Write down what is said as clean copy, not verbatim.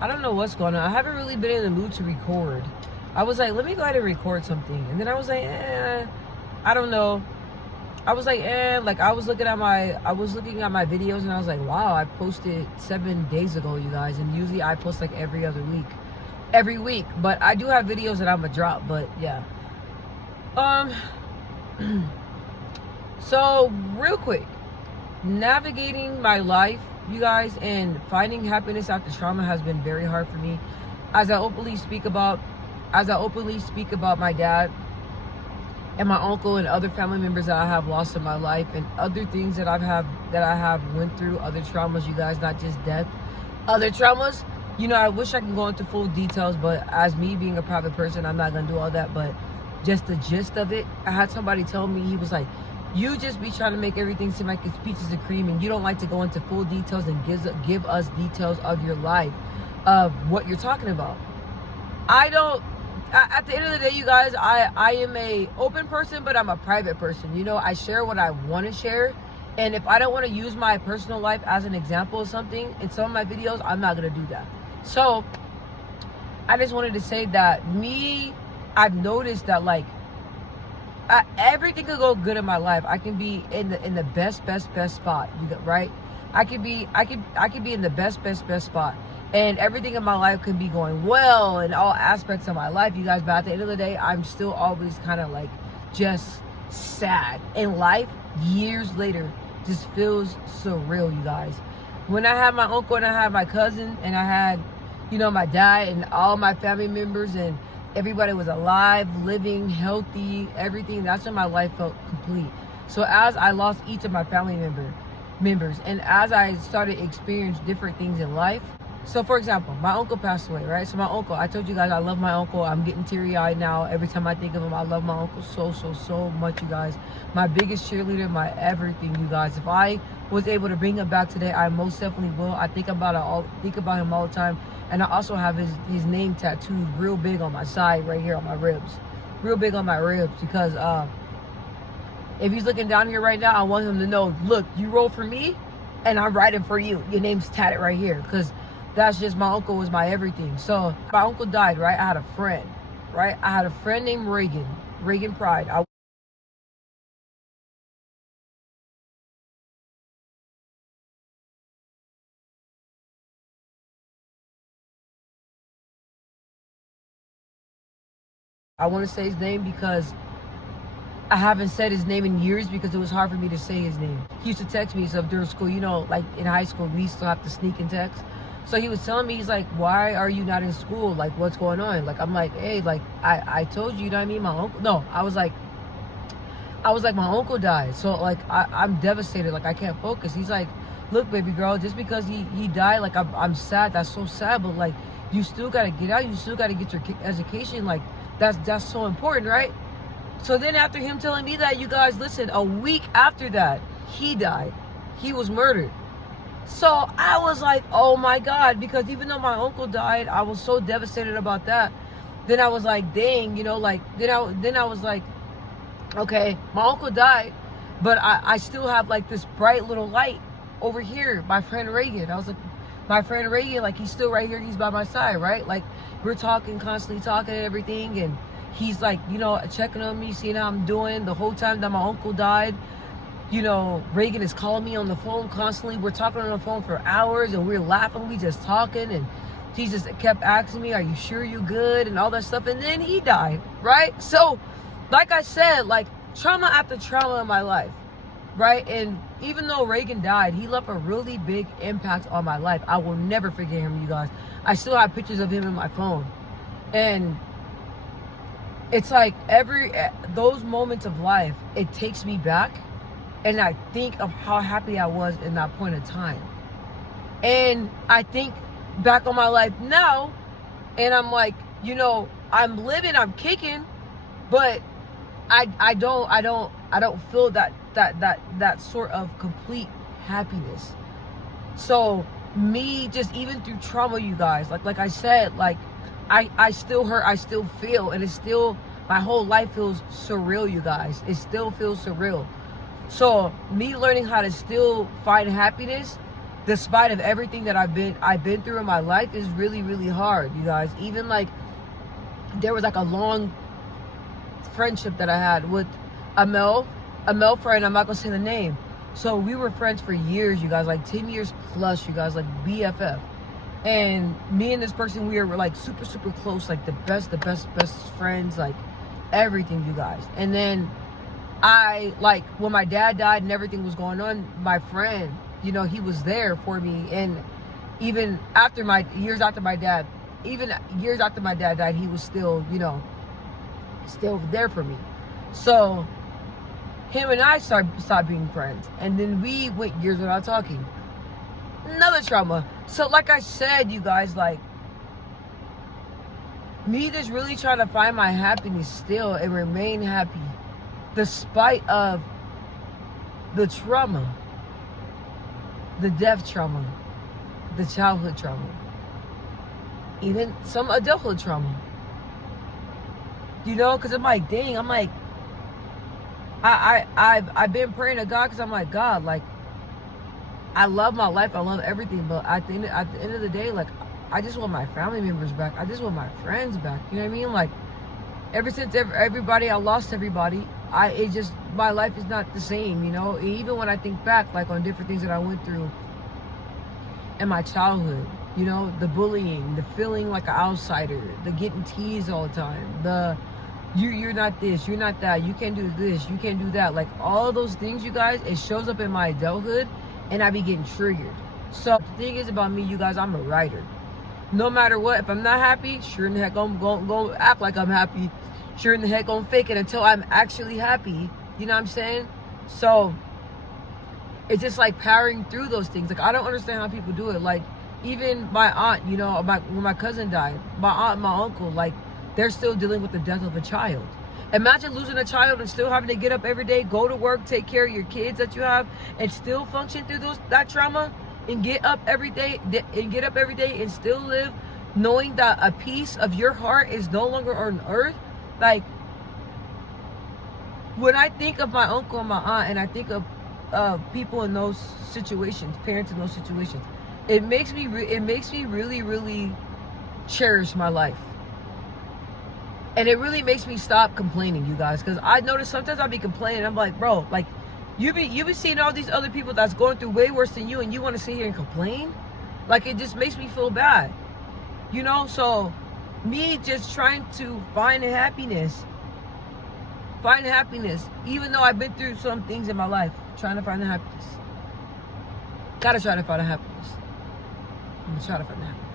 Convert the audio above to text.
I don't know what's going on. I haven't really been in the mood to record. I was like, let me go ahead and record something. And then I was like, I don't know. I was like, like I was looking at my videos and I was like, wow, I posted 7 days ago, you guys. And usually I post like every week. But I do have videos that I'm gonna drop, but yeah. So real quick, navigating my life, you guys, and finding happiness after trauma has been very hard for me. As I openly speak about my dad and my uncle and other family members that I have lost in my life, and other things that I have went through, other traumas, you guys, not just death, other traumas. You know, I wish I could go into full details, but as me being a private person, I'm not gonna do all that. But just the gist of it, I had somebody tell me, he was like, you just be trying to make everything seem like it's peaches and cream, and you don't like to go into full details and give us details of your life, of what you're talking about. I don't. At the end of the day, you guys, I am a open person, but I'm a private person. You know, I share what I want to share, and if I don't want to use my personal life as an example of something in some of my videos, I'm not gonna do that. So I just wanted to say that I've noticed that, like, everything could go good in my life. I can be in the best spot. You got right. I could be in the best spot, and everything in my life could be going well in all aspects of my life, you guys. But at the end of the day, I'm still always kind of like just sad. And life, years later, just feels surreal, you guys. When I had my uncle and I had my cousin and I had, you know, my dad and all my family members, and everybody was alive, living, healthy, everything. That's when my life felt complete. So as I lost each of my family members, and as I started experiencing different things in life. So for example, my uncle passed away, right? So my uncle, I told you guys I love my uncle. I'm getting teary-eyed now. Every time I think of him, I love my uncle so much, you guys. My biggest cheerleader, my everything, you guys. If I was able to bring him back today, I most definitely will. I think about him all the time. And I also have his name tattooed real big on my side right here on my ribs. Real big on my ribs, because if he's looking down here right now, I want him to know, look, you roll for me and I'm riding for you. Your name's tatted right here, because that's just, my uncle was my everything. So my uncle died, right? I had a friend, right? I had a friend named Reagan Pride. I want to say his name because I haven't said his name in years, because it was hard for me to say his name. He used to text me stuff during school. You know, like in high school, we used to have to sneak and text. So he was telling me, he's like, why are you not in school? Like, what's going on? Like, I'm like, hey, like, I told you, you know what I mean? My uncle, no, I was like, my uncle died. So, like, I'm devastated. Like, I can't focus. He's like, look, baby girl, just because he died, like, I'm sad. That's so sad. But, like, you still got to get out. You still got to get your education. Like, that's so important, right? So then after him telling me that, you guys, listen, a week after that, he died. He was murdered. So I was like, oh my God, because even though my uncle died, I was so devastated about that. Then I was like, dang, you know, like, then I was like, okay, my uncle died, but I still have like this bright little light over here, my friend Reagan. I was like, my friend Reagan, like, he's still right here, he's by my side, right? Like, we're constantly talking and everything, and he's like, you know, checking on me, seeing how I'm doing. The whole time that my uncle died, you know, Reagan is calling me on the phone constantly. We're talking on the phone for hours, and we're laughing, we just talking, and he just kept asking me, are you sure you're good, and all that stuff. And then he died, right? So, like I said, like, trauma after trauma in my life, right? And even though Reagan died, he left a really big impact on my life. I will never forget him, you guys. I still have pictures of him in my phone. And it's like those moments of life, it takes me back, and I think of how happy I was in that point of time. And I think back on my life now, and I'm like, you know, I'm living, I'm kicking, but I don't feel that sort of complete happiness. So me, just even through trauma, you guys, like I said, like, I still hurt, I still feel, and it's still, my whole life feels surreal, you guys. It still feels surreal. So me learning how to still find happiness despite of everything that I've been through in my life, is really, really hard, you guys. Even like, there was like a long friendship that I had with a male friend. I'm not gonna say the name. So we were friends for years, you guys, like 10 years plus, you guys, like BFF. And me and this person, we were like super, super close, like the best friends, like everything, you guys. And then like, when my dad died and everything was going on, my friend, you know, he was there for me. And even after years after my dad died, he was still, you know, still there for me. So him and I stopped being friends, and then we went years without talking. Another trauma. So like I said, you guys, like, me just really trying to find my happiness still and remain happy despite of the trauma, the death trauma, the childhood trauma, even some adulthood trauma. You know, because I'm like, dang, I'm like, I've been praying to God, because I'm like, God, like, I love my life, I love everything, but at the end of the day, like, I just want my family members back. I just want my friends back. You know what I mean? Like, ever since everybody, I lost everybody. My life is not the same, you know? Even when I think back, like, on different things that I went through in my childhood, you know, the bullying, the feeling like an outsider, the getting teased all the time, you're not this, you're not that, you can't do this, you can't do that. Like, all those things, you guys, it shows up in my adulthood, and I be getting triggered. So the thing is about me, you guys, I'm a writer. No matter what, if I'm not happy, sure in the heck I'm gonna act like I'm happy. Sure in the heck gonna fake it until I'm actually happy. You know what I'm saying? So it's just like powering through those things. Like, I don't understand how people do it. Like, even my aunt, you know, when my cousin died, my aunt and my uncle, like, they're still dealing with the death of a child. Imagine losing a child and still having to get up every day, go to work, take care of your kids that you have, and still function through that trauma, and get up every day and still live, knowing that a piece of your heart is no longer on earth. Like, when I think of my uncle and my aunt, and I think of people in those situations, parents in those situations, it makes me really, really cherish my life. And it really makes me stop complaining, you guys, because I notice sometimes I'll be complaining. I'm like, bro, like, you be seeing all these other people that's going through way worse than you, and you want to sit here and complain? Like, it just makes me feel bad, you know? So me just trying to find happiness, even though I've been through some things in my life, trying to find the happiness. Gotta try to find the happiness. I'm gonna try to find the happiness.